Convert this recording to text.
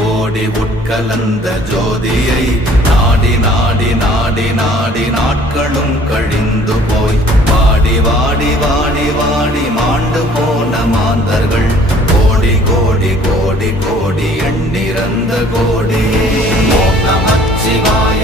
ஓடி உட்கலந்த ஜோதியை நாடி நாடி நாடி நாடி நாட்களும் கழிந்து போய் வாடி வாடி வாடி வாடி மாண்டு போன மாந்தர்கள் கோடி கோடி கோடி கோடி எண்ணிறந்த கோடி ஓம் நமச்சிவாய.